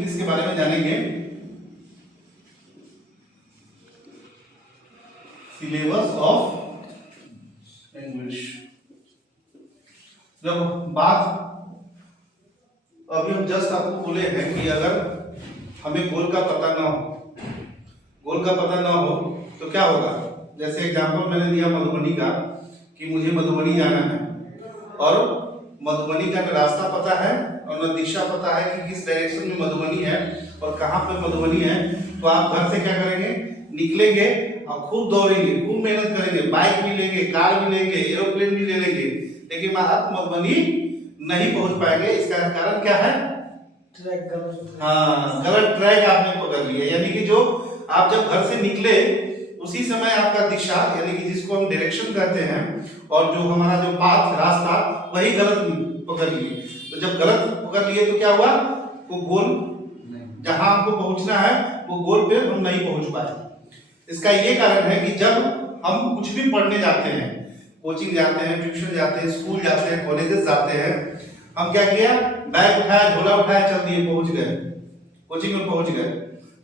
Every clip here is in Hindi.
इसके बारे में जानेंगे। Syllabus of English. जब बात अभी हम जस्ट आपको बोले हैं कि अगर हमें गोल का पता ना हो तो क्या होगा। जैसे एग्जांपल मैंने दिया मधुबनी का कि मुझे मधुबनी जाना है और मधुबनी का रास्ता पता है और न दिशा पता है कि किस डायरेक्शन में मधुबनी है और कहाँ पे मधुबनी है, तो आप घर से क्या करेंगे, निकलेंगे और खूब दौड़ेंगे, खूब मेहनत करेंगे, बाइक भी लेंगे, कार भी लेंगे, एरोप्लेन भी ले लेंगे, लेकिन आप मधुबनी नहीं पहुंच पाएंगे। इसका कारण क्या है? ट्रैक गलत। हाँ, गलत ट्रैक आपने पकड़ लिया। यानी कि जो आप जब घर से निकले उसी समय आपका दिशा यानी कि जिसको हम डायरेक्शन कहते हैं और जो हमारा जो पाथ रास्ता वही गलत पकड़ लिए। तो जब गलत पकड़ लिए तो क्या हुआ, वो गोल जहां हमको पहुंचना है वो गोल पे हम नहीं पहुंच पाए। इसका ये कारण है कि जब हम कुछ भी पढ़ने जाते हैं, कोचिंग जाते हैं, ट्यूशन जाते हैं, स्कूल जाते हैं, कॉलेजेस जाते हैं, हम क्या किया, बैग उठाया, झोला उठाया, चल दिए, पहुंच गए, कोचिंग में पहुंच गए,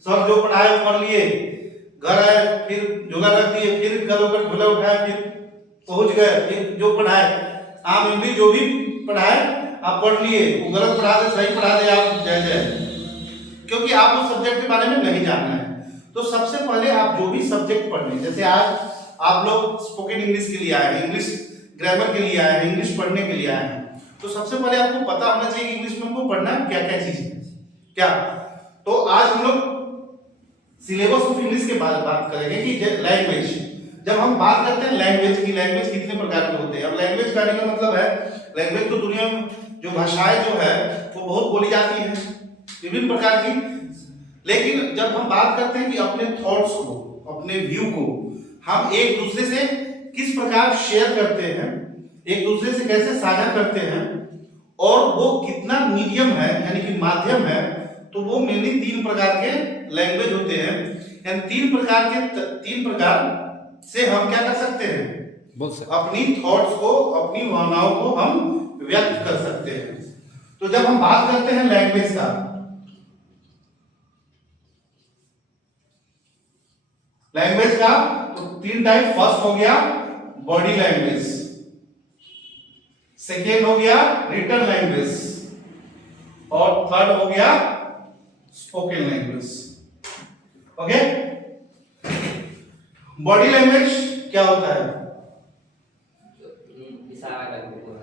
सर जो पढ़ाए पढ़ लिए, घर आए, फिर झोला रख दिए, फिर कल होकर झोला उठाया, फिर पहुंच गए, फिर जो पढ़ाए आम इंग्लिश जो भी पढ़ाए आप पढ़ लिए, वो गलत पढ़ा दे सही पढ़ा दे आप जय जय, क्योंकि आप उस सब्जेक्ट के बारे में नहीं जानना है। तो सबसे पहले आप जो भी सब्जेक्ट पढ़ने, जैसे आज आप लोग स्पोकन इंग्लिश के लिए आए हैं, इंग्लिश ग्रामर के लिए आए हैं, इंग्लिश पढ़ने के लिए आए हैं, तो सबसे पहले आपको पता होना चाहिए कि इंग्लिश में हमको पढ़ना है क्या क्या चीज है क्या। तो आज हम लोग सिलेबस ऑफ इंग्लिश के बारे में बात करेंगे कि लैंग्वेज। जब हम बात करते हैं लैंग्वेज की, लैंग्वेज कितने प्रकार के होते हैं। अब लैंग्वेज कहने का मतलब है, लैंग्वेज तो दुनिया में जो भाषाएं जो है वो बहुत बोली जाती है विभिन्न प्रकार की, लेकिन जब हम बात करते हैं कि अपने थॉट्स को, अपने व्यू को हम एक दूसरे से किस प्रकार शेयर करते हैं, एक दूसरे से कैसे साझा करते हैं और वो कितना मीडियम है यानी कि माध्यम है, तो वो मेनली 3 प्रकार के लैंग्वेज होते हैं। यानी 3 प्रकार से हम क्या कर सकते हैं, अपनी थॉट्स को, अपनी भावनाओं को हम व्यक्त कर सकते हैं। तो जब हम बात करते हैं लैंग्वेज का तो 3 टाइप। फर्स्ट हो गया बॉडी लैंग्वेज, सेकेंड हो गया रिटन लैंग्वेज और थर्ड हो गया spoken language. Okay, body language क्या होता है?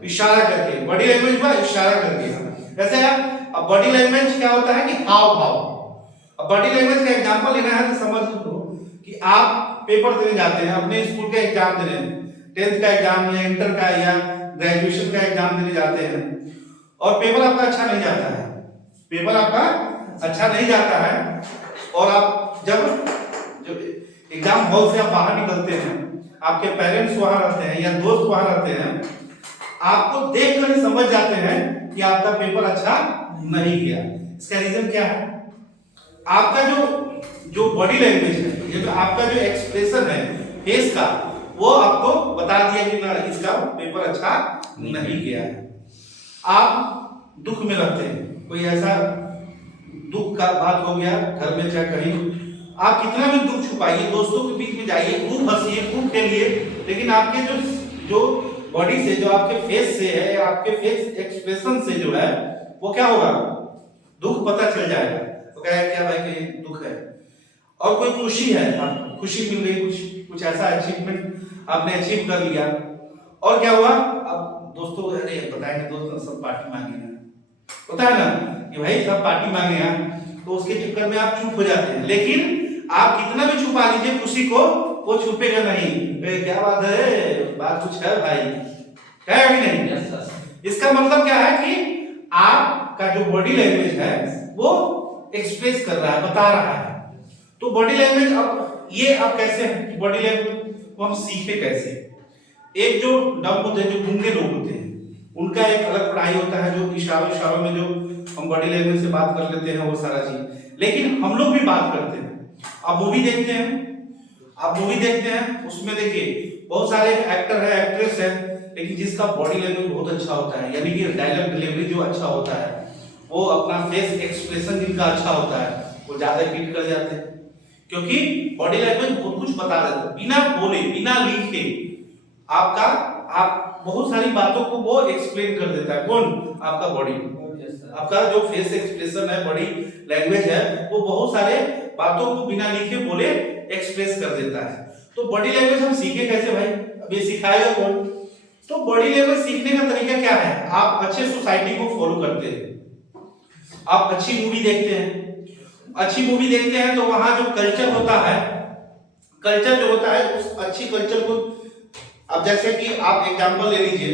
इशारा करके। बॉडी लैंग्वेज में इशारा करके। जैसे अब बॉडी लैंग्वेज क्या होता है कि हाव भाव। अब बॉडी लैंग्वेज का एग्जांपल लेना है तो समझ लो कि आप पेपर देने जाते हैं, अपने स्कूल का एग्जाम देने, 10th का एग्जाम या इंटर का या ग्रेजुएशन का एग्जाम देने जाते हैं और पेपर आपका अच्छा नहीं जाता है, पेपर आपका अच्छा नहीं जाता है और आप जब एग्जाम हॉल से आप बाहर निकलते हैं, आपके पेरेंट्स वहां रहते हैं या दोस्त वहां रहते हैं, आपको देखकर ही समझ जाते हैं कि आपका पेपर अच्छा नहीं गया। इसका रीजन क्या है? आपका जो बॉडी लैंग्वेज है, ये जो आपका जो एक्सप्रेशन है फेस का, वो आपको बता दिया कि ना इसका पेपर अच्छा नहीं गया है। आप दुख में रहते हैं, कोई ऐसा दुख का बात हो गया घर में चाहे कहीं, आप कितना भी दुख छुपाइए, दोस्तों के बीच में जाइए, खूब हंसिए, खूब खेलिए, लेकिन आपके जो बॉडी से, जो आपके फेस से है, आपके फेस एक्सप्रेशन से जो है वो क्या होगा, दुख पता चल जाएगा। तो क्या है, क्या भाई कहीं दुख है। और कोई खुशी है, खुशी मिल गई, कुछ ऐसा अचीवमेंट आपने अचीव कर लिया और क्या हुआ, अब दोस्तों अरे बताएंगे दोस्त सब पार्टी मांगे ना, होता है ना कि भाई सब पार्टी मांगे हैं, तो उसके चक्कर में आप चुप हो जाते हैं। लेकिन आप कितना भी छुपा लीजिए खुशी को, वो छुपेगा नहीं। क्या बात है, बात कुछ है भाई, है कि नहीं? इसका मतलब क्या है कि आपका जो बॉडी लैंग्वेज है वो एक्सप्रेस कर रहा है, बता रहा है। तो बॉडी लैंग्वेज, अब ये आप कैसे बॉडी लैंग्वेज को हम सीखे कैसे? एक जो डम होते हैं, जो गूंगे लोग होते हैं, उनका एक अलग पढ़ाई होता है, जो इशारों में जो हम बॉडी लैंग्वेज से बात कर लेते हैं वो सारा चीज। लेकिन हम लोग भी बात करते हैं। आप मूवी देखते हैं, उसमें देखिए बहुत सारे एक्टर है, एक्ट्रेस है, लेकिन जिसका बॉडी लैंग्वेज बहुत अच्छा होता है, यानी कि डायलॉग डिलीवरी जो अच्छा होता है, वो अपना फेस एक्सप्रेशन जिनका अच्छा होता है वो ज्यादा हिट कर जाते हैं, क्योंकि बॉडी लैंग्वेज बहुत कुछ बता देता है बिना बोले बिना लिखे। आप बहुत सारी बातों को वो एक्सप्लेन कर देता है। कौन? आपका बॉडी। आपका जो फेस एक्सप्रेशन है, बॉडी लैंग्वेज है, वो बहुत सारे बातों को बिना लिखे बोले एक्सप्रेस कर देता है। तो बॉडी लैंग्वेज हम सीखे कैसे भाई? अब ये सिखाएगा कौन? तो बॉडी लैंग्वेज सीखने का तरीका क्या है? आप अच्छे सोसाइटी को फॉलो करते हैं, आप अच्छी मूवी देखते हैं। अच्छी मूवी देखते हैं तो वहां जो कल्चर होता है, कल्चर जो होता है उस अच्छी कल्चर को, अब जैसे कि आप एग्जांपल ले लीजिए,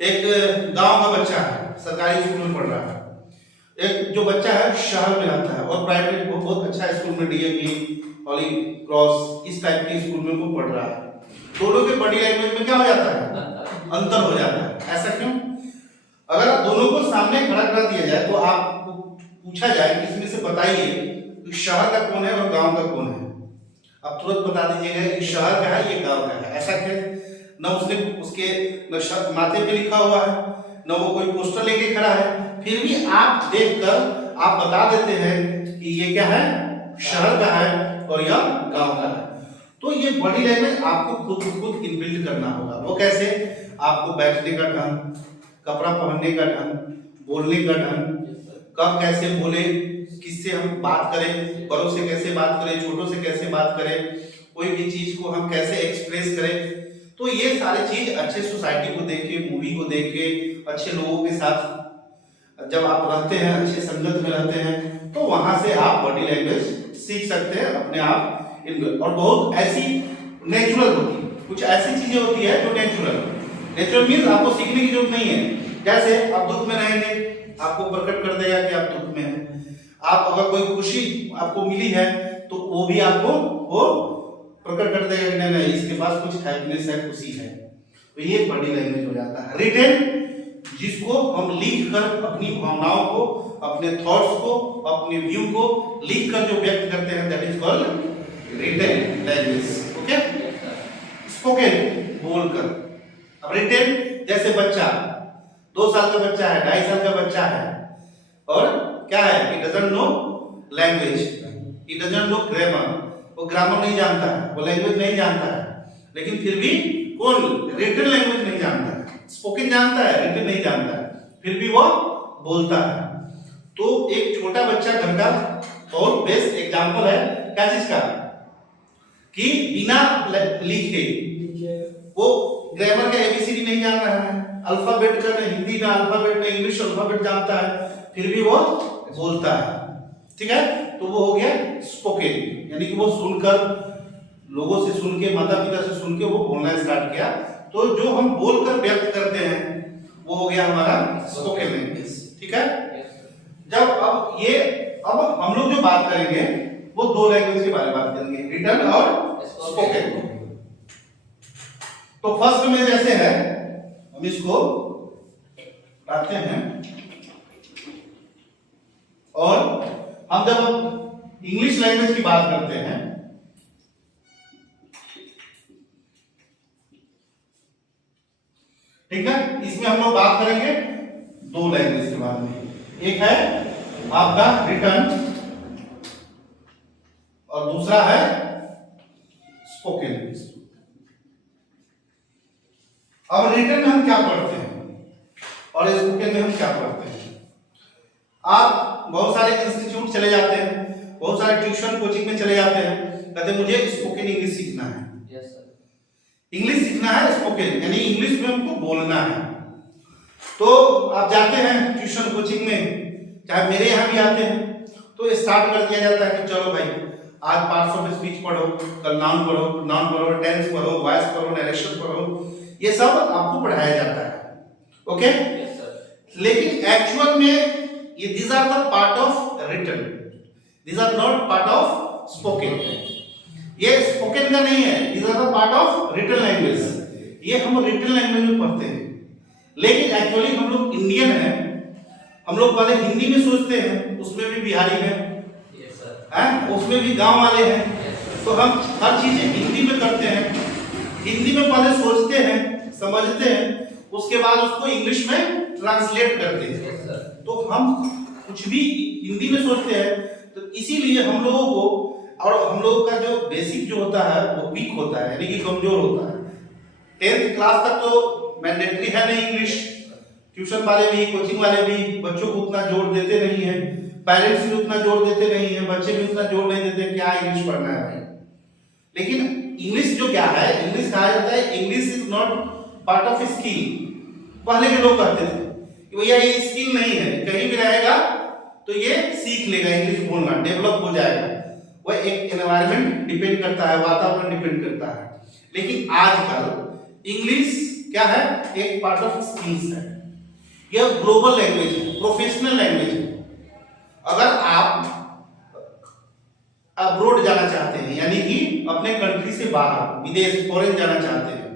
एक गांव का बच्चा है, सरकारी स्कूल में पढ़ रहा है, एक जो बच्चा है शहर में रहता है और प्राइवेट बहुत अच्छा स्कूल में डीएवी, हॉली क्रॉस इस टाइप के स्कूल में वो पढ़ रहा है। दोनों के बॉडी लैंग्वेज में क्या हो जाता है? अंतर हो जाता है। ऐसा क्यों? अगर आप दोनों को सामने खड़ा कर दिया जाए तो आपको पूछा जाए कि इसमें से बताइए कि शहर का कौन है और गांव का कौन है, आप तुरंत बता दीजिएगा कि शहर का है ये गांव का है। ऐसा क्या? न उसने उसके न माथे पे लिखा हुआ है, न वो कोई पोस्टर लेके खड़ा है, फिर भी आप देखकर आप बता देते हैं कि ये क्या है? शहर का है और यह गांव का है। तो ये बॉडी लैंग्वेज आपको खुद इनबिल्ट करना होगा। वो कैसे? आपको बैठने का ढंग, कपड़ा पहनने का ढंग, बोलने का ढंग, कब कैसे बोले, किससे हम बात करें, बड़ों से कैसे बात करें, छोटों से कैसे बात करें, कोई भी चीज को हम कैसे एक्सप्रेस करें। तो ये सारी चीज अच्छे सोसाइटी को देख के, मूवी को देख के, अच्छे लोगों के साथ जब आप रहते हैं, अच्छे संगत में रहते हैं, तो वहां से आप बॉडी लैंग्वेज सीख सकते हैं अपने आप। और बहुत ऐसी नेचुरल होती है, कुछ ऐसी चीजें होती है जो नेचुरल मीन्स आपको सीखने की जरूरत नहीं है। जैसे आप दुख में रहेंगे, आपको प्रकट कर देगा कि आप दुख में हैं। आप अगर कोई खुशी आपको मिली है तो वो भी आपको वो प्रकट कर देगा कि नहीं नहीं इसके पास कुछ हैप्पीनेस है, खुशी है। तो ये बॉडी लैंग्वेज हो जाता है। रिटन जिसको हम लिख कर अपनी भावनाओं को, अपने थॉट्स को, अपने व्यू को लिख कर जो व्यक्त करते हैं, that is called written language. Okay? Spoken बोलकर। अब रिटन जैसे बच्चा 2 साल का बच्चा है, 2.5 साल का बच्चा है और क्या है? he doesn't know language, he doesn't know grammar, वो ग्रामर नहीं जानता है, वो लैंग्वेज नहीं जानता है, लेकिन फिर भी कौन? रिटन लैंग्वेज नहीं जानता है। स्पोकन जानता है, रिटन नहीं जानता है, फिर भी वो बोलता है। तो एक छोटा बच्चा घर का बहुत बेस्ट एग्जांपल है क्या चीज का? कि बिना लिखे वो ग्रामर का एबीसीडी नहीं जान रहा है, अल्फाबेट का हिंदी का अल्फाबेट में इंग्लिश अल्फाबेट जानता है, फिर भी वो बोलता है। ठीक है? तो वो हो गया स्पोकन, यानी कि वो सुनकर, लोगों से सुन के, माता पिता से सुन के वो बोलना स्टार्ट किया। तो जो हम बोलकर व्यक्त करते हैं वो हो गया हमारा स्पोकन लैंग्वेज। ठीक है? अब हम लोग जो बात करेंगे वो 2 लैंग्वेज के बारे में बात करेंगे, रिटन और स्पोकन। तो फर्स्ट में जैसे है, हम इसको रखते हैं और हम जब इंग्लिश लैंग्वेज की बात करते हैं, ठीक है, इसमें हम लोग बात करेंगे 2 लैंग्वेज के बारे में। एक है आपका रिटन और दूसरा है स्पोकन। अब रिटन में हम क्या पढ़ते हैं और स्पोकन में हम क्या पढ़ते हैं? आप बहुत सारे इंस्टीट्यूट चले जाते हैं, बहुत सारे ट्यूशन कोचिंग में चले जाते हैं, कहते मुझे स्पोकन इंग्लिश सीखना है। इंग्लिश सीखना है स्पोकन, यानी इंग्लिश में हमको बोलना है। तो आप जाते हैं ट्यूशन कोचिंग में, चाहे मेरे यहाँ भी आते हैं, तो स्टार्ट कर दिया जाता है कि चलो भाई आज पार्ट्स ऑफ स्पीच पढ़ो, कल नाउन पढ़ो, टेंस पढ़ो, वॉइस पढ़ो, नरेशन पढ़ो, ये सब आपको पढ़ाया जाता है। ओके? लेकिन एक्चुअल में ये these are the part of written, these are not part of spoken। ये spoken का नहीं है, these are the part of written language। ये हम written language में पढ़ते हैं, लेकिन एक्चुअली हम लोग इंडियन हैं, हम लोग पहले हिंदी में सोचते हैं, उसमें भी बिहारी हैं, उसमें भी गांव वाले हैं, तो हम हर चीजें हिंदी में करते हैं। हिंदी में पहले सोचते हैं, समझते हैं, उसके बाद उसको इंग्लिश में ट्रांसलेट करते हैं। तो हम कुछ भी हिंदी में सोचते हैं, तो इसीलिए हम लोगों को, और हम लोगों का जो बेसिक जो होता है वो वीक होता है, यानी कि कमजोर होता है। 10th क्लास तक तो मैंडेटरी है नहीं इंग्लिश, ट्यूशन वाले भी, कोचिंग वाले भी बच्चों को उतना जोर देते नहीं है, पेरेंट्स भी उतना जोर देते नहीं है, बच्चे भी उतना जोर नहीं देते क्या इंग्लिश पढ़ना है भाई। लेकिन इंग्लिश जो क्या है, इंग्लिश कहा जाता है English is not part of skill. पहले के लोग कहते थे कि भैया ये स्किल नहीं है, कहीं भी रहेगा तो ये सीख लेगा इंग्लिश बोलना, डेवलप हो जाएगा। वह एक एनवायरनमेंट डिपेंड करता है, वातावरण डिपेंड करता है। लेकिन आजकल इंग्लिश क्या है, एक पार्ट ऑफ स्किल्स है, यह ग्लोबल लैंग्वेज है, प्रोफेशनल लैंग्वेज है। अगर आप अब्रोड जाना चाहते हैं, यानी कि अपने कंट्री से बाहर, विदेश, फॉरेन जाना चाहते हैं,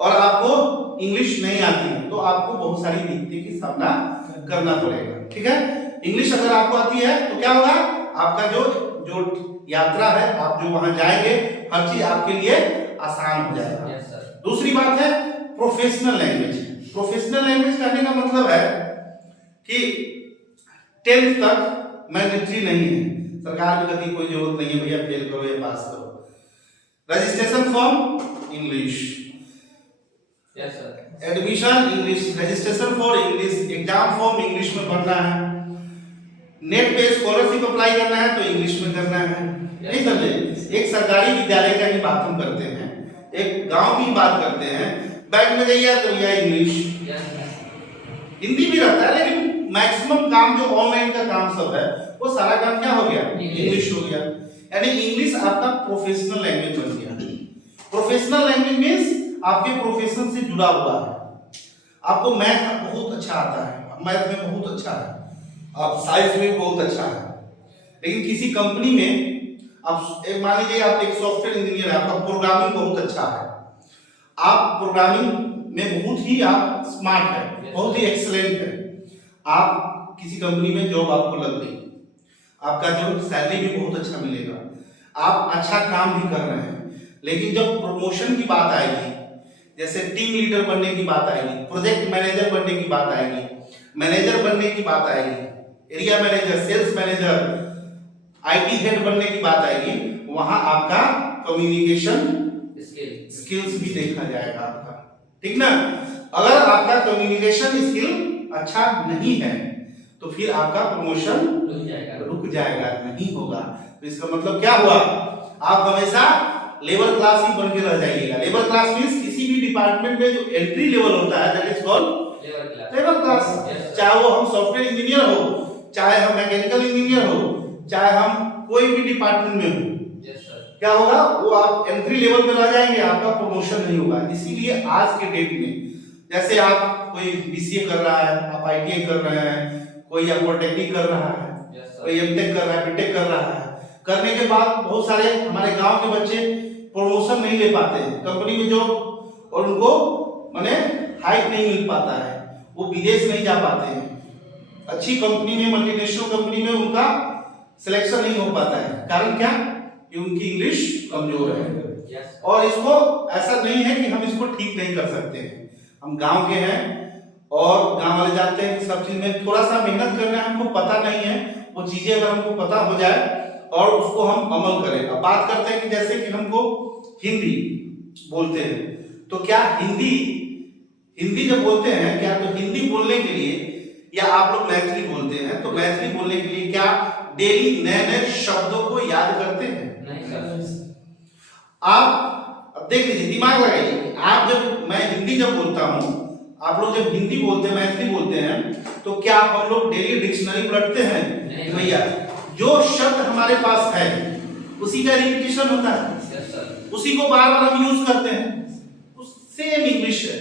और आपको इंग्लिश नहीं आती है, तो आपको बहुत सारी दिक्कतें की सामना करना पड़ेगा। ठीक है, इंग्लिश अगर आपको आती है तो क्या होगा, आपका जो यात्रा है, आप जो वहां जाएंगे, हर चीज आपके लिए आसान हो जाएगा। दूसरी बात है प्रोफेशनल लैंग्वेज। प्रोफेशनल लैंग्वेज कहने का मतलब है कि 10th तक मैंडेटरी नहीं है, सरकार भी कहती कोई जरूरत नहीं है भैया, फेल करो या पास करो। Registration form English, admission English, registration for English, exam form English में भरना है, नेट पे स्कॉलरशिप अप्लाई करना है तो इंग्लिश में करना है। नहीं समझे, एक सरकारी विद्यालय का ही बात हम करते हैं, एक गांव की बात करते हैं, बैंक में जाइए तो भैया इंग्लिश, हिंदी भी रहता है, लेकिन मैक्सिमम काम जो ऑनलाइन का काम सब है वो सारा काम क्या हो गया, इंग्लिश हो गया। यानी इंग्लिश आपका प्रोफेशनल लैंग्वेज बन गया। प्रोफेशनल लैंग्वेज मींस आपके प्रोफेशन से जुड़ा हुआ है। आपको मैथ बहुत अच्छा आता है, मैथ में बहुत अच्छा है, आप साइंस में बहुत अच्छा है, लेकिन किसी कंपनी में आप एक मान लीजिए आप एक सॉफ्टवेयर इंजीनियर है, आपका प्रोग्रामिंग बहुत अच्छा है, आप प्रोग्रामिंग में बहुत ही आप स्मार्ट है, बहुत ही एक्सीलेंट है, आप किसी कंपनी में जॉब आपको लग गई, आपका जो सैलरी भी बहुत अच्छा मिलेगा, आप अच्छा काम भी कर रहे हैं, लेकिन जब प्रमोशन की बात आएगी, जैसे टीम लीडर बनने की बात आएगी, प्रोजेक्ट मैनेजर बनने की बात आएगी, मैनेजर बनने की बात आएगी, area manager, sales manager, IT head बनने की बात आएगी, वहां आपका कम्युनिकेशन स्किल्स भी देखा जाएगा आपका। ठीक ना, अगर आपका कम्युनिकेशन स्किल अच्छा नहीं है तो फिर आपका प्रमोशन रुक जाएगा, नहीं होगा। तो इसका मतलब क्या हुआ, आप हमेशा लेबर क्लास ही बन के रह जाइएगा। लेबर क्लास मींस किसी भी डिपार्टमेंट में जो एंट्री लेवल होता है, that is called labour class. चाहे वो हम सॉफ्टवेयर इंजीनियर हो, चाहे हम मैकेनिकल इंजीनियर हो, चाहे हम कोई भी डिपार्टमेंट में हो, क्या होगा, वो आप एंट्री लेवल में रह जाएंगे, आपका प्रमोशन नहीं होगा। इसीलिए आज के डेट में जैसे आप कोई बीसीए कर रहा है, आप आईटीआई कर रहे हैं, कोई आप पॉलिटेक्निक कर रहा है, कोई एमटेक कर रहा है, बीटेक कर रहा है, करने के बाद बहुत सारे हमारे गांव के बच्चे प्रमोशन नहीं ले पाते हैं कंपनी में जॉब, और उनको माने हाइक नहीं मिल पाता है, वो विदेश नहीं जा पाते हैं, अच्छी कंपनी में, मल्टीनेशनल कंपनी में उनका सिलेक्शन नहीं हो पाता है। कारण क्या, कि उनकी इंग्लिश कमजोर है। और इसको ऐसा नहीं है कि हम इसको ठीक नहीं कर सकते हैं, हम गांव के हैं और गांव वाले जानते हैं कि सब चीज में थोड़ा सा मेहनत करना है, हमको पता नहीं है, वो चीजें अगर हमको पता हो जाए और उसको हम अमल करें। अब बात करते हैं कि जैसे कि हमको हिंदी बोलते हैं, तो क्या हिंदी जब बोलते हैं, क्या तो हिंदी बोलने के लिए, या आप लोग मैथिली बोलते हैं, तो मैथिली बोलने के लिए क्या डेली नए नए शब्दों को याद करते हैं? आप देख लीजिए, दिमाग लगाइए, आप जब, मैं हिंदी जब बोलता हूं, आप लोग जब हिंदी बोलते हैं, मैथिली बोलते हैं, तो क्या हम लोग डेली डिक्शनरी पढ़ते हैं? भैया जो शब्द हमारे पास है उसी का रिपीटिशन होता है, उसी को बार बार हम यूज करते हैं, सेम इंग्लिश है।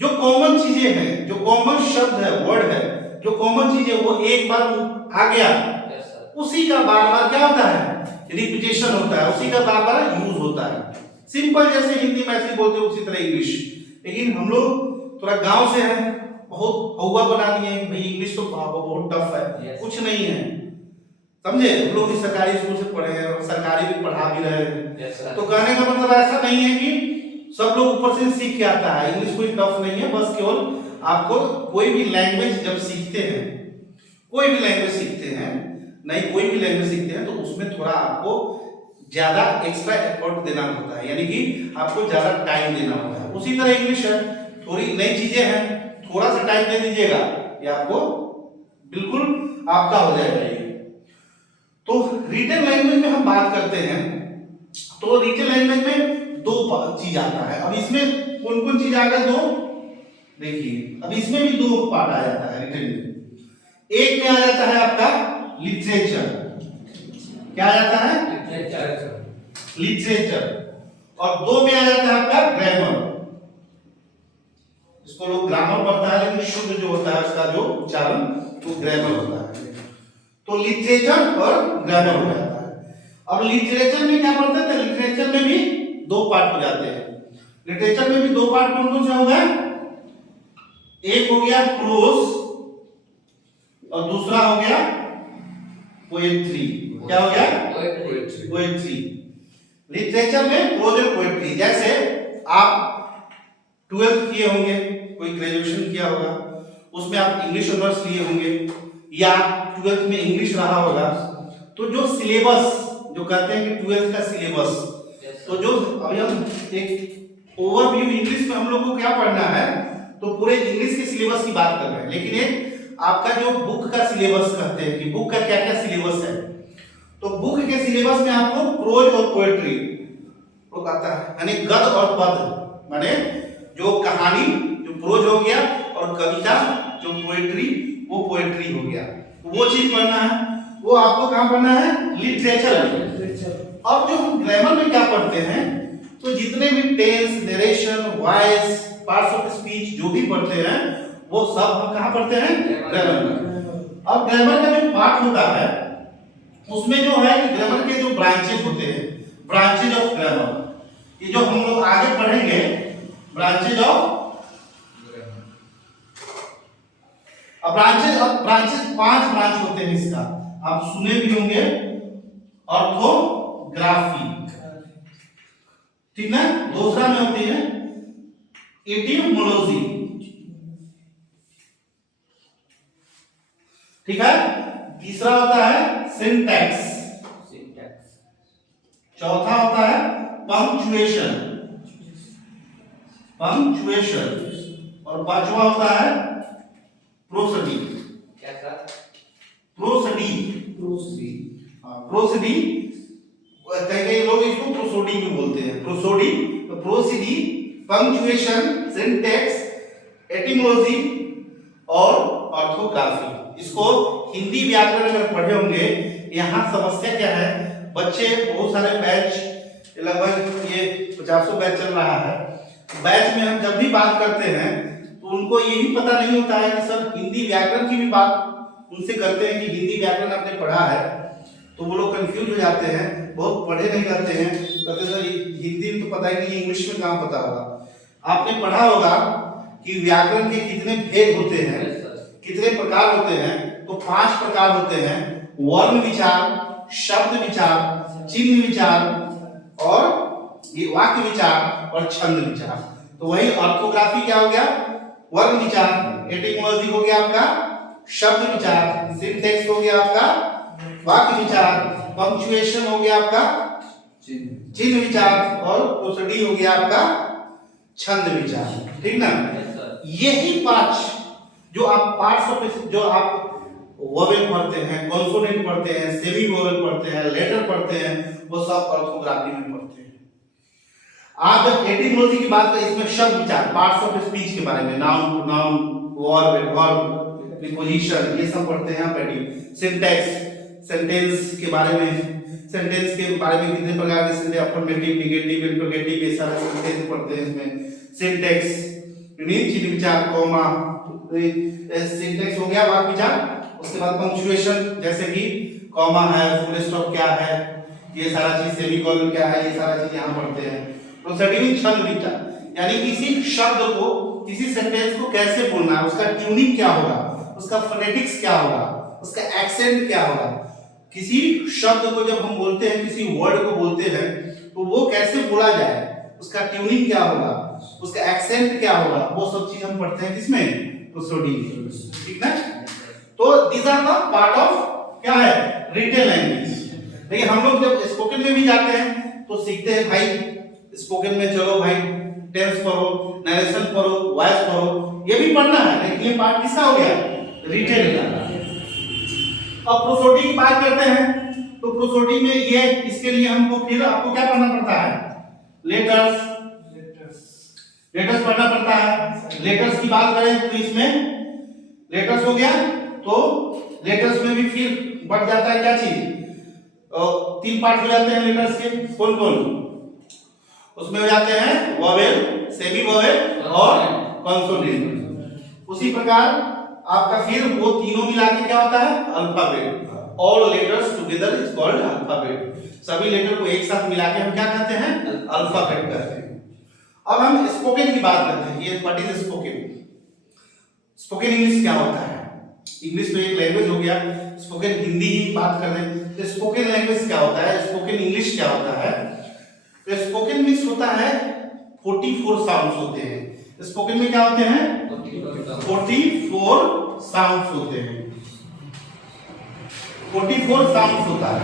जो कॉमन चीजें हैं, जो कॉमन शब्द है, वर्ड है, जो कॉमन चीज है, वो एक बार आ गया, उसी का बार बार क्या होता है, रिपीटेशन होता है, उसी का बार बार यूज होता है। सिंपल जैसे हिंदी मैथिली बोलते हैं उसी तरह इंग्लिश। लेकिन हम लोग थोड़ा गांव से हैं, बहुत हौवा बना दिए हैं भाई इंग्लिश तो बहुत टफ है, कुछ नहीं है, समझे। हम लोग भी सरकारी स्कूल से पढ़े हैं और सरकारी भी पढ़ा भी रहे हैं, तो कहने का मतलब ऐसा नहीं है कि सब लोग ऊपर से सीख के आता है, इंग्लिश कोई टफ नहीं है। बस केवल आपको कोई भी लैंग्वेज जब सीखते हैं कोई भी लैंग्वेज सीखते हैं, नई कोई भी लैंग्वेज सीखते हैं तो उसमें थोड़ा आपको ज्यादा एक्स्ट्रा एफर्ट देना होता है, यानी कि आपको ज्यादा टाइम देना होता है। उसी तरह इंग्लिश है, थोड़ी नई चीजें हैं, थोड़ा सा टाइम दे दीजिएगा, ये आपको बिल्कुल आपका हो जाएगा ये। तो रिटन लैंग्वेज में हम बात करते हैं, तो रिटन लैंग्वेज में दो चीज आता है। अब इसमें कौन कौन चीज आ गए? दो, देखिए अब इसमें भी दो पार्ट आ जाता है रिटन में। एक में आ जाता है आपका लिटरेचर, क्या आ जाता है? लिटरेचर। और दो में आ जाता है आपका ग्रामर, इसको लोग ग्रामर पढ़ता है, लेकिन शुद्ध जो होता है उसका जो उच्चारण तो ग्रामर होता है। तो लिटरेचर और ग्रामर हो जाता है। अब लिटरेचर में क्या पढ़ते थे? लिटरेचर में भी दो पार्ट हो जाते हैं। लिटरेचर में भी दो पार्ट कौन कौन से हो गए? एक हो गया प्रोज और दूसरा हो गया पोएट्री। क्या हो गया? पोएट्री। लिटरेचर में प्रोज और पोएट्री। जैसे आप 12th किए होंगे, कोई ग्रेजुएशन किया होगा, उसमें आप इंग्लिश ऑनर्स लिए होंगे या 12th में इंग्लिश रहा होगा, तो जो सिलेबस जो कहते हैं कि 12th का सिलेबस, तो जो अभी हम एक ओवरव्यू इंग्लिश में हम लोग को क्या पढ़ना है, तो पूरे इंग्लिश के सिलेबस की बात कर रहे हैं, लेकिन एक आपका जो बुक का सिलेबस कहते हैं कि बुक का क्या क्या सिलेबस है, तो बुक के सिलेबस में आपको प्रोज और पोएट्री तो आता है, यानी गद्य और पद्य, माने जो कहानी जो प्रोज हो गया और कविता जो पोएट्री वो पोएट्री हो गया, वो चीज पढ़ना है, वो आपको कहां पढ़ना है? लिटरेचर में। अब जो हम ग्रामर में क्या पढ़ते हैं, तो जितने भी tense, narration, voice, parts of speech जो भी पढ़ते हैं वो सब हम कहां पढ़ते हैं? ग्रामर में। अब ग्रामर का जो पार्ट होता है उसमें जो है कि ग्रामर के जो ब्रांचेज होते हैं, ब्रांचेज ऑफ ग्रामर, ये जो हम लोग आगे पढ़ेंगे, ब्रांचेज ऑफ ब्रांचेज 5 ब्रांच होते हैं इसका, आप सुने भी होंगे। ऑर्थोग्राफी, ठीक ना? दूसरा में होती है एटिमोलॉजी, ठीक है? तीसरा होता है सिंटैक्स, चौथा होता है पंक्चुएशन, और पांचवा होता है प्रोसडी। कैसा? प्रोसडी, प्रोसडी, कई लोग इसको प्रोसोडी भी बोलते हैं। प्रोसोडी, तो प्रोसीडी, पंक्चुएशन, सिंटैक्स, एटिमोलॉजी और ऑर्थोग्राफी। इसको हिंदी व्याकरण में पढ़े होंगे। यहाँ समस्या क्या है, बच्चे बहुत सारे बैच, लगभग ये 50 बैच चल रहा है, बैच में हम जब भी बात करते हैं तो उनको यही पता नहीं होता है कि सर हिंदी व्याकरण की भी बात उनसे करते हैं कि हिंदी व्याकरण आपने पढ़ा है, तो वो लोग कंफ्यूज हो जाते हैं, बहुत पढ़े नहीं रहते हैं, कहते सर हिंदी तो पता ही नहीं, इंग्लिश में कहाँ पता होगा। आपने पढ़ा होगा कि व्याकरण के कितने भेद होते हैं, कितने प्रकार होते हैं, तो 5 प्रकार होते हैं: वर्ण विचार, शब्द विचार, चिन्ह विचार और ये वाक्य विचार और छंद विचार। तो वही ऑर्थोग्राफी क्या हो गया? वर्ण विचार। एटिमोलॉजी हो गया आपका शब्द विचार, सिंटैक्स हो गया आपका वाक्य विचार, पंक्चुएशन हो गया आपका चिन्ह विचार और प्रोसडी हो गया आपका छंद विचार, ठीक ना? यही 5 जो आप पार्ट्स ऑफ, जो आप वोवेल पढ़ते हैं, कॉन्सोनेंट पढ़ते हैं, सेमी वोवेल पढ़ते हैं, लेटर पढ़ते हैं, वो सब ऑर्थोग्राफी में पढ़ते हैं। आप जब एटिमोलॉजी की बात करें, इसमें शब्द विचार, पार्ट्स ऑफ स्पीच के बारे में, नाउन, प्रोनाउन, वर्ब, प्रीपोजिशन, ये सब पढ़ते हैं आप। सिंटैक्स, सेंटेंस के बारे में, सेंटेंस के बारे में कितने प्रकार के सेंटेंस, अफर्मेटिव, नेगेटिव, इंटरोगेटिव, ये सारे सेंटेंस पढ़ते हैं इसमें। सिंटैक्स यूनिक चिन्ह विचार, कॉमा, सिंटैक्स हो गया वाक्य विचार। उसके बाद पंक्चुएशन, जैसे कि कॉमा है, फुल स्टॉप क्या है, ये सारा चीज, सेमीकोलन क्या है, ये सारा चीज यहाँ पढ़ते हैं। प्रोसेडिंग छंद विचार, यानी किसी शब्द को, किसी सेंटेंस को कैसे बोलना है, उसका ट्यूनिंग क्या होगा, उसका फोनेटिक्स क्या होगा, उसका एक्सेंट क्या होगा। किसी शब्द को जब हम बोलते हैं, किसी वर्ड को बोलते हैं, तो वो कैसे बोला जाए, उसका ट्यूनिंग क्या होगा, उसका एक्सेंट क्या होगा, वो सब चीज हम पढ़ते हैं किसमें? प्रोसोडी, ठीक ना? तो these are the part of क्या है रिटेन लैंग्वेज। लेकिन हम लोग जब स्पोकन में भी जाते हैं तो सीखते हैं भाई स्पोकन में चलो भाई टेंस पढ़ो, नरेशन पढ़ो, वॉइस पढ़ो, ये भी पढ़ना है, लेकिन ये पार्ट किसका हो गया रिटेन का। अब प्रोसोडी की बात करते हैं तो प्रोसोडी में ये इसके लिए हमको फिर आपको क्या पढ़ना पड़ता है लेटर्स पढ़ना पड़ता है। लेटर्स की बात करें तो इसमें लेटर्स हो गया, तो लेटर्स में भी फिर बढ़ जाता है क्या चीज, तीन पार्ट हो जाते हैं लेटर्स के। कौन कौन उसमें हो जाते हैं वोवेल, सेमी वोवेल और कॉन्सोनेंट। उसी प्रकार आपका फिर वो तीनों मिला के क्या होता है alphabet. All letters together is called alphabet. सभी लेटर को एक साथ मिला के हम क्या कहते हैं अल्फाबेट कहते हैं। अब हम स्पोकन की बात करते हैं। ये what is spoken. Spoken English क्या होता है। इंग्लिश तो एक लैंग्वेज हो गया, स्पोकन हिंदी ही बात कर रहे हैं तो स्पोकन लैंग्वेज क्या होता है, स्पोकन इंग्लिश क्या होता है। तो स्पोकन इंग्लिश होता है 44 साउंड्स होते हैं। स्पोकन में क्या होते हैं 44 साउंड्स होते हैं। 44 साउंड्स होता है,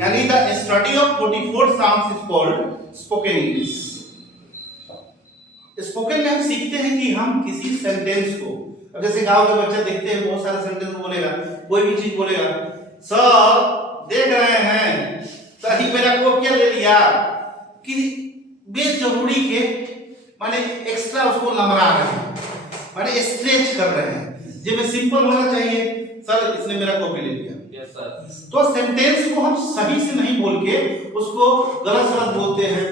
यानी the study of 44 sounds is called spoken English. Spoken में हम सीखते हैं कि हम किसी सेंटेंस को, अब जैसे गांव के बच्चे देखते हैं बहुत सारे सेंटेंस बोलेगा, कोई भी चीज बोलेगा, सर देख रहे हैं, सर ही मेरा कॉपिया ले लिया, कि बेजरूरी के माने एक्स्ट्रा उसको लमरा रहे हैं, माने स्ट्रेच कर रहे हैं। जब सिंपल होना चाहिए, सर इसने मेरा कॉपी ले लिया। Yes sir. तो सेंटेंस को हम सही से नहीं बोल के उसको गलत सलत बोलते हैं।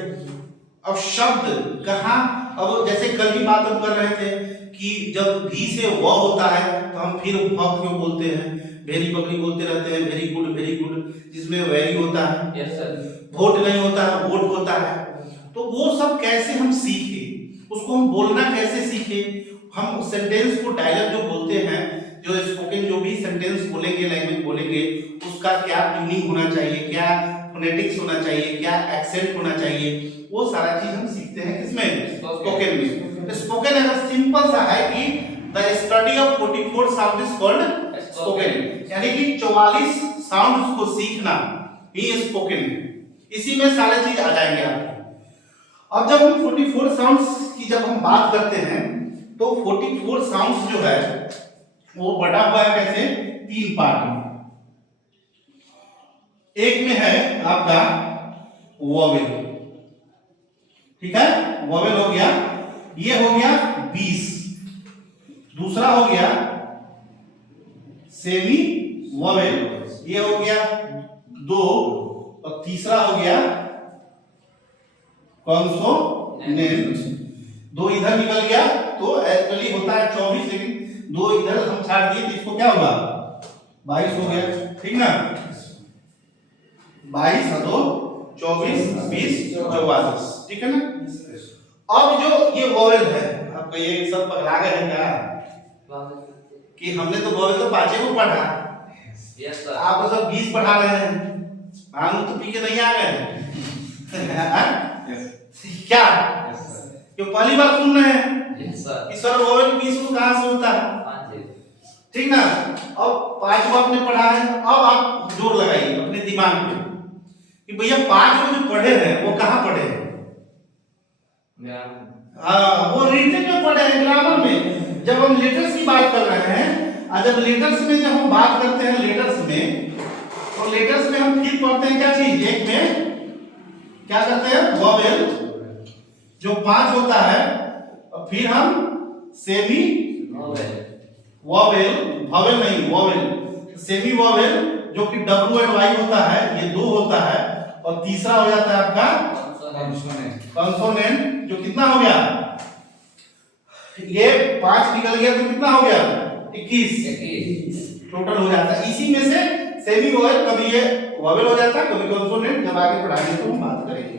अब शब्द कहाँ, अब जैसे कल ही बात हम कर रहे थे कि जब भी से व होता है तो हम फिर भ क्यों बोलते हैं, भेरी बकरी बोलते रहते हैं, वेरी गुड, जिसमें वेरी होता है। Yes sir. वोट नहीं होता है, वोट होता है। तो वो सब कैसे हम सीखे, उसको हम बोलना कैसे सीखे। हम सेंटेंस को डायलॉग जो बोलते हैं, जो स्पोकन जो भी सेंटेंस बोलेंगे, लैंग्वेज बोलेंगे, उसका क्या ट्यूनिंग होना चाहिए, क्या फोनेटिक्स होना चाहिए, क्या एक्सेंट होना चाहिए, वो सारा चीज हम सीखते हैं किसमें स्पोकन में। स्पोकन अगर सिंपल सा है कि the study of 44 sound is called spoken, यानी कि 44 साउंड को सीखना ही स्पोकन। इसी में सारे चीज आ जाएंगे आपको। अब जब हम 44 साउंड्स की जब हम बात करते हैं तो 44 साउंड्स जो है वो बटा हुआ है कैसे, तीन पार्ट में। एक में है आपका वोवेल, ठीक है, वोवेल हो गया, ये हो गया 20। दूसरा हो गया सेमी वोवेल, ये हो गया 2, और तीसरा हो गया कॉन्सोनेंट। 2 इधर निकल गया तो एक्चुअली होता है 24, लेकिन 2 इधर हम छाड़ दिए तो इसको क्या होगा 22 हो गया, ठीक ना। 22 और 2 24, 20, 44, ठीक है ना। अब जो ये वोवेल है आपका, ये सब पगला गए हैं क्या कि हमने तो वोवेल तो 5 को पढ़ा, यस सर। आप तो सब 20 पढ़ा रहे हैं, हम तो पी के नहीं आ गए क्या, क्यों पहली बार सुन रहे हैं यस सर। कि सर वोवेल 20 को कहां से होता है, हाँ जी। ठीक ना। अब 5 को आपने पढ़ा है, अब आप जोर लगाइए अपने दिमाग में कि भैया 5 को जो पढ़े हैं वो कहां पढ़े हैं। हाँ, वो रिटन में पढ़े हैं, ग्रामर में। जब हम लेटर्स की बात कर रहे हैं, और जब लेटर्स में जब हम बात करते हैं लेटर्स में, तो लेटर्स में हम फिर पढ़ते हैं क्या चीज, एक में क्या करते हैं वोवेल जो 5 होता है, और फिर हम सेमी वोवेल, वोवेल नहीं वोवेल, सेमी वोवेल जो कि W और Y होता है, ये 2 होता है, और तीसरा हो जाता है आपका कॉन्सोनेंट जो कितना हो गया, ये 5 निकल गया तो कितना हो गया 21 टोटल हो जाता है। इसी में से सेमी वोवेल, कभी ये वोवेल हो जाता है, कभी कॉन्सोनेंट, जब आगे पढ़ाएंगे तो हम बात करेंगे।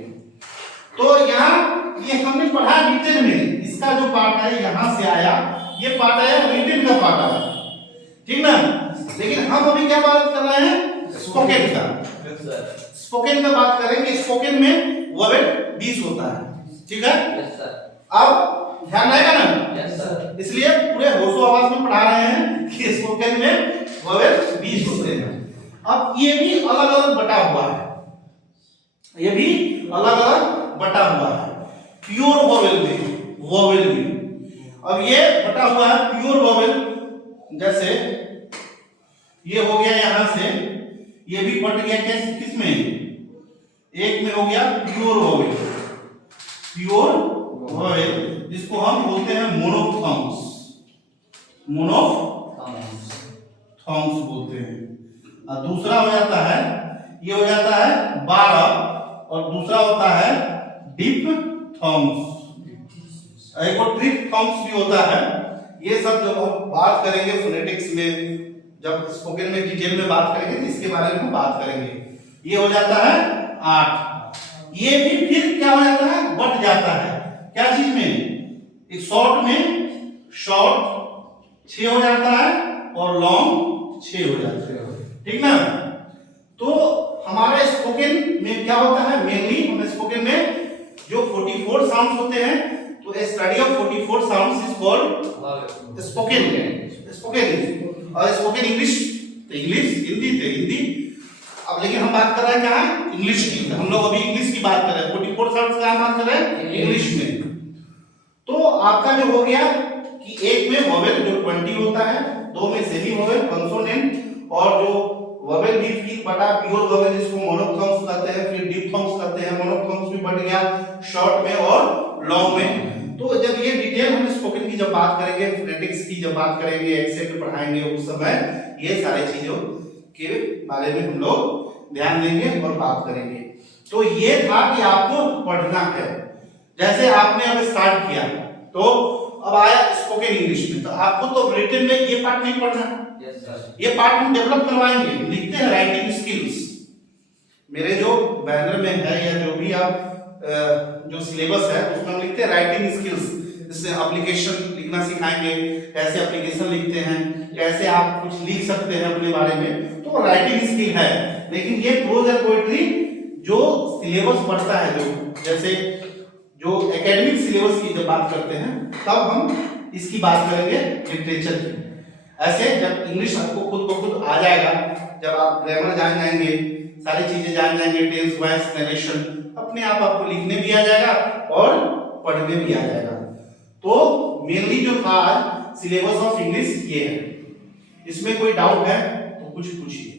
तो यहाँ ये हमने पढ़ा रिटन में, इसका जो पार्ट है यहां से आया, ये पार्ट आया रिटन का पार्ट आया, ठीक ना। लेकिन हम अभी क्या बात कर रहे हैं स्पोकन का। स्पोकन का बात करेंगे, स्पोकन में वोवेल 20 होता है, ठीक है। Yes sir. अब ध्यान रहेगा ना? Yes, sir. इसलिए पूरे होशो आवाज में पढ़ा रहे हैं कि स्पोकन में वोवेल 20 होते हैं। अब ये भी अलग अलग बटा हुआ है, ये भी अलग अलग बटा हुआ है प्योर वोवेल में, वोवेल में। अब ये बटा हुआ है प्योर वोवेल, जैसे ये हो गया यहां से, ये भी बट गया किस में, एक में हो गया प्योर वोवेल, प्योर वोवेल जिसको हम बोलते हैं मोनोफथॉन्ग्स, मोनोफथॉन्ग्स बोलते हैं। और दूसरा हो जाता है, ये हो जाता है 12, और दूसरा होता है डिप्थॉन्ग्स, एक और ट्रिप्थॉन्ग्स भी होता है। ये सब जब हम बात करेंगे फोनेटिक्स में, जब स्पोकन में डिटेल में बात करेंगे तो इसके बारे में हम बात करेंगे। ये हो जाता है 8, ये भी फिर क्या हो जाता है, बट जाता है क्या चीज में, एक शॉर्ट में शॉर्ट 6 हो जाता है और लॉन्ग 6 हो जाता है, ठीक ना। तो हमारे स्पोकन में क्या होता है, मेनली हम स्पोकन में जो 44 साउंड्स होते हैं, तो a study of 44 sounds is called spoken, spoken. और स्पोकन इंग्लिश तो इंग्लिश, हिंदी तो हिंदी। अब लेकिन हम बात कर रहे हैं क्या है, इंग्लिश की। हम लोग अभी इंग्लिश की बात कर रहे हैं, 44 साउंड्स का हम बात कर रहे हैं इंग्लिश में। तो आपका जो हो गया कि एक में वोवेल जो 20 होता है, दो में सेमी वोवेल कंसोनेंट, और जो वोवेल भी फिर बटा प्योर वोवेल जिसको मोनोफथॉन्ग्स कहते हैं, फिर डिप्थॉन्ग्स कहते हैं। मोनोफथॉन्ग्स भी बढ़ गया शॉर्ट में और लॉन्ग में। तो जब ये डिटेल हम स्पोकन की जब बात करेंगे, फोनेटिक्स की जब बात करेंगे, एक्सेंट पढ़ाएंगे, उस समय ये सारी चीजों के बारे में हम लोग ध्यान देंगे और बात करेंगे। तो ये था कि आपको पढ़ना है। जैसे आपने अब स्टार्ट किया तो अब आया स्पोकन इंग्लिश में, तो आपको तो रिटन में ये पार्ट नहीं पढ़ना है। Yes, sir. ये पार्ट हम डेवलप करवाएंगे, लिखते हैं राइटिंग स्किल्स। मेरे जो बैनर में है या जो भी आप जो सिलेबस है उसमें हम लिखते हैं राइटिंग स्किल्स। इससे एप्लीकेशन लिखना सिखाएंगे, कैसे एप्लीकेशन लिखते हैं, कैसे आप कुछ लिख सकते हैं अपने बारे में, तो राइटिंग स्किल है। लेकिन ये प्रोज और पोएट्री जो सिलेबस पढ़ता है, जो जैसे जो एकेडमिक सिलेबस की जब बात करते हैं तब हम इसकी बात करेंगे लिटरेचर की। ऐसे जब इंग्लिश आपको खुद ब खुद आ जाएगा, जब आप ग्रामर जान जाएंगे, सारी चीजें जान जाएंगे, टेंस, वॉइस, नरेशन, अपने आप आपको लिखने भी आ जाएगा और पढ़ने भी आ जाएगा। तो मेनली जो था सिलेबस ऑफ इंग्लिश ये है। इसमें कोई डाउट है तो कुछ पूछिए।